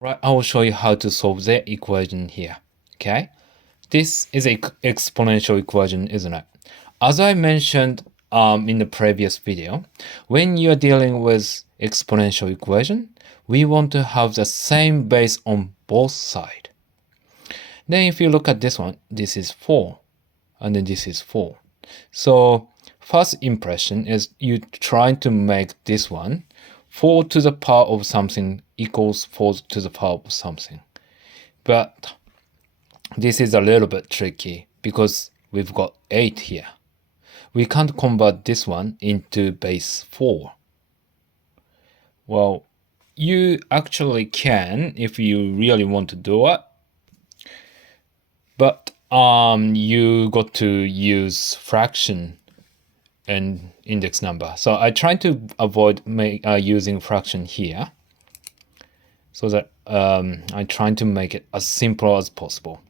Right, I will show you how to solve the equation here. Okay, this is a exponential equation, isn't it? As I mentioned in the previous video, when you're dealing with exponential equation, we want to have the same base on both sides. Then if you look at this one, this is 4, and then this is 4. So first impression is you trying to make this one 4 to the power of something equals 4 to the power of something. But this is a little bit tricky because we've got 8 here. We can't convert this one into base 4. Well, you actually can if you really want to do it. But you got to use fraction and index number. So I try to avoid using fraction here, so that I'm trying to make it as simple as possible.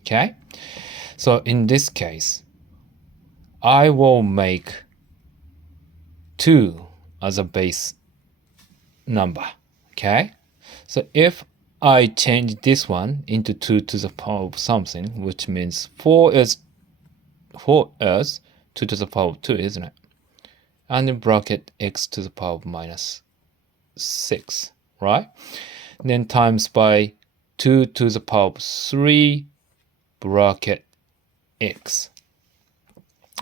Okay, so in this case, I will make 2 as a base number. Okay, so if I change this one into 2 to the power of something, which means 4 is 2 to the power of 2, isn't it? And then bracket x to the power of minus 6, right? And then times by 2 to the power of 3 bracket x.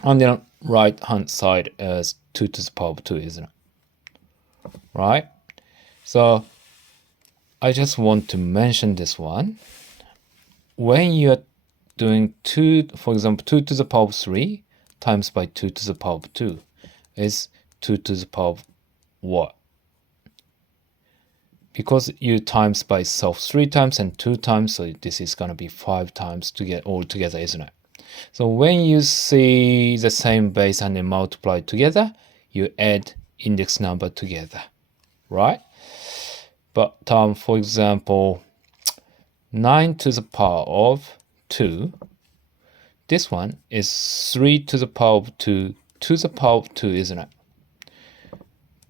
On the right hand side is 2 to the power of 2, isn't it? Right? So I just want to mention this one. When you're doing 2, for example, 2 to the power of 3 times by 2 to the power of 2 is 2 to the power of what? Because you times by itself 3 times and 2 times, so this is going to be 5 times to get all together, isn't it? So when you see the same base and then multiply together, you add index number together, right? But for example, 9 to the power of 2, this one is 3 to the power of 2 to the power of 2, isn't it?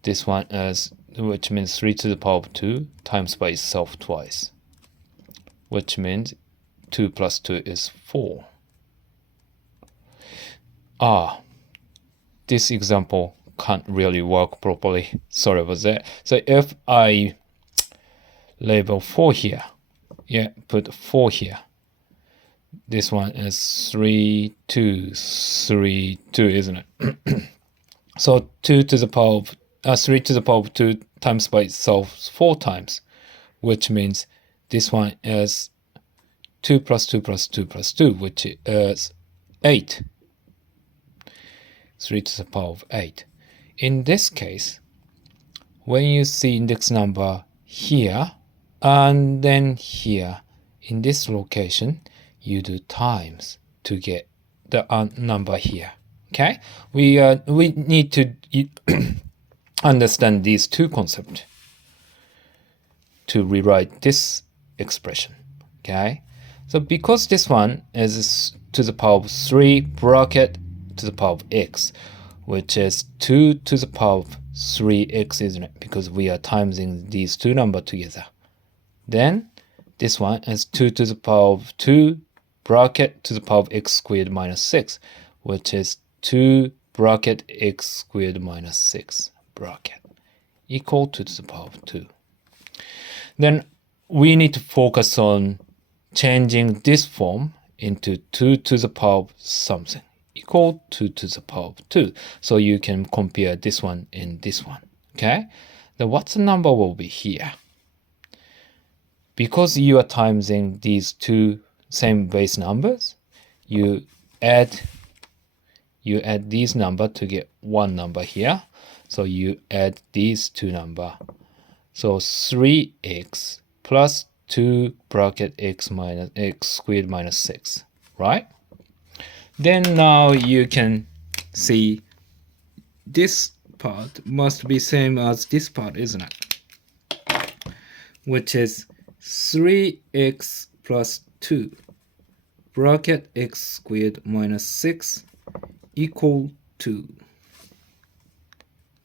This one is, which means 3 to the power of 2 times by itself twice, which means 2 plus 2 is 4. This example can't really work properly. Sorry about that. So if I label 4 here, put 4 here. This one is 3, 2, 3, 2, isn't it? So 2 to the power of 3 to the power of 2 times by itself 4 times, which means this one is 2 plus 2 plus 2 plus 2, which is 8. 3 to the power of 8. In this case, when you see index number here and then here, in this location, you do times to get the number here. Okay, we need to understand these two concepts to rewrite this expression. Okay, so because this one is to the power of 3 bracket to the power of x, which is 2 to the power of 3x, isn't it? Because we are timesing these two numbers together. Then this one is 2 to the power of 2 bracket to the power of x squared minus 6, which is 2 bracket x squared minus 6 bracket equal to the power of 2. Then we need to focus on changing this form into 2 to the power of something equal to the power of 2. So you can compare this one and this one. Okay? Then what's the number will be here? Because you are timesing these two same base numbers, you add these numbers to get one number here. So you add these two numbers. So 3x plus 2 bracket x minus x squared minus 6, right? Then now you can see this part must be same as this part, isn't it? Which is 3x plus 2 bracket x squared minus 6 equal to.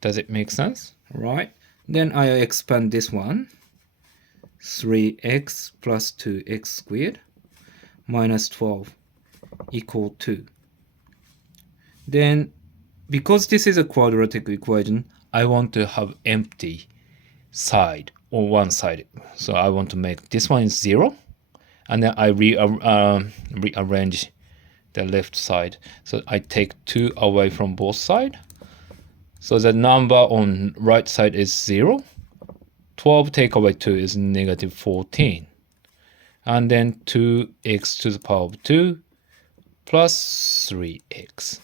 Does it make sense? Right. Then I expand this one. 3x plus 2x squared minus 12 equal 2. Then, because this is a quadratic equation, I want to have empty side or one side. So I want to make this one is 0. And then I rearrange the left side. So I take 2 away from both sides. So the number on right side is 0. 12 take away 2 is negative 14. And then 2x to the power of 2 plus 3x.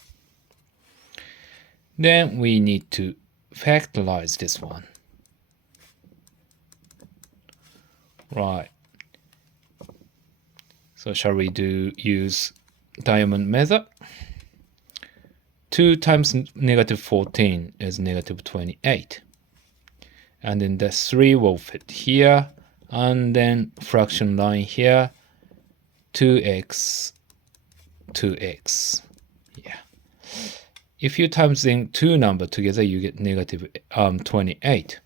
Then we need to factorize this one. Right. So shall we use diamond method? 2 times negative 14 is negative 28. And then the 3 will fit here. And then fraction line here. 2x, 2x. Yeah. If you times in two numbers together, you get negative 28.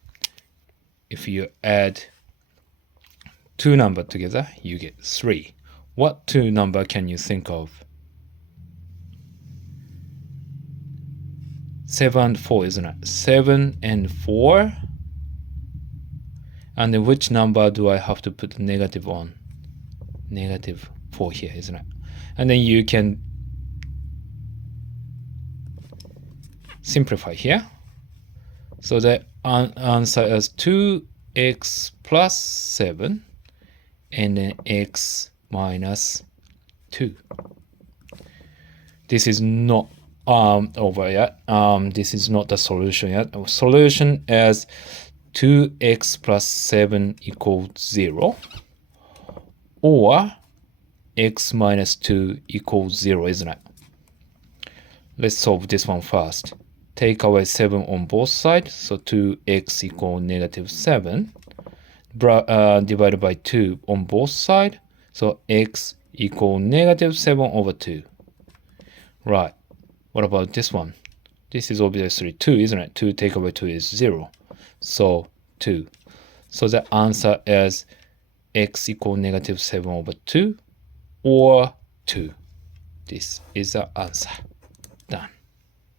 If you add two numbers together, you get 3. What two number can you think of? 7 and 4, isn't it? 7 and 4. And then which number do I have to put negative on? Negative 4 here, isn't it? And then you can simplify here. So the answer is 2x plus 7 and then x minus 2. This is not over yet. This is not the solution yet. Our solution is 2x plus 7 equals 0, or x minus 2 equals 0, isn't it? Let's solve this one first. Take away 7 on both sides, so 2x equals negative 7. Divided by 2 on both sides, so x equals negative 7 over 2. Right. What about this one? This is obviously 2, isn't it? 2 take away 2 is 0. So 2. So the answer is x equals negative 7 over 2 or 2. This is the answer. Done.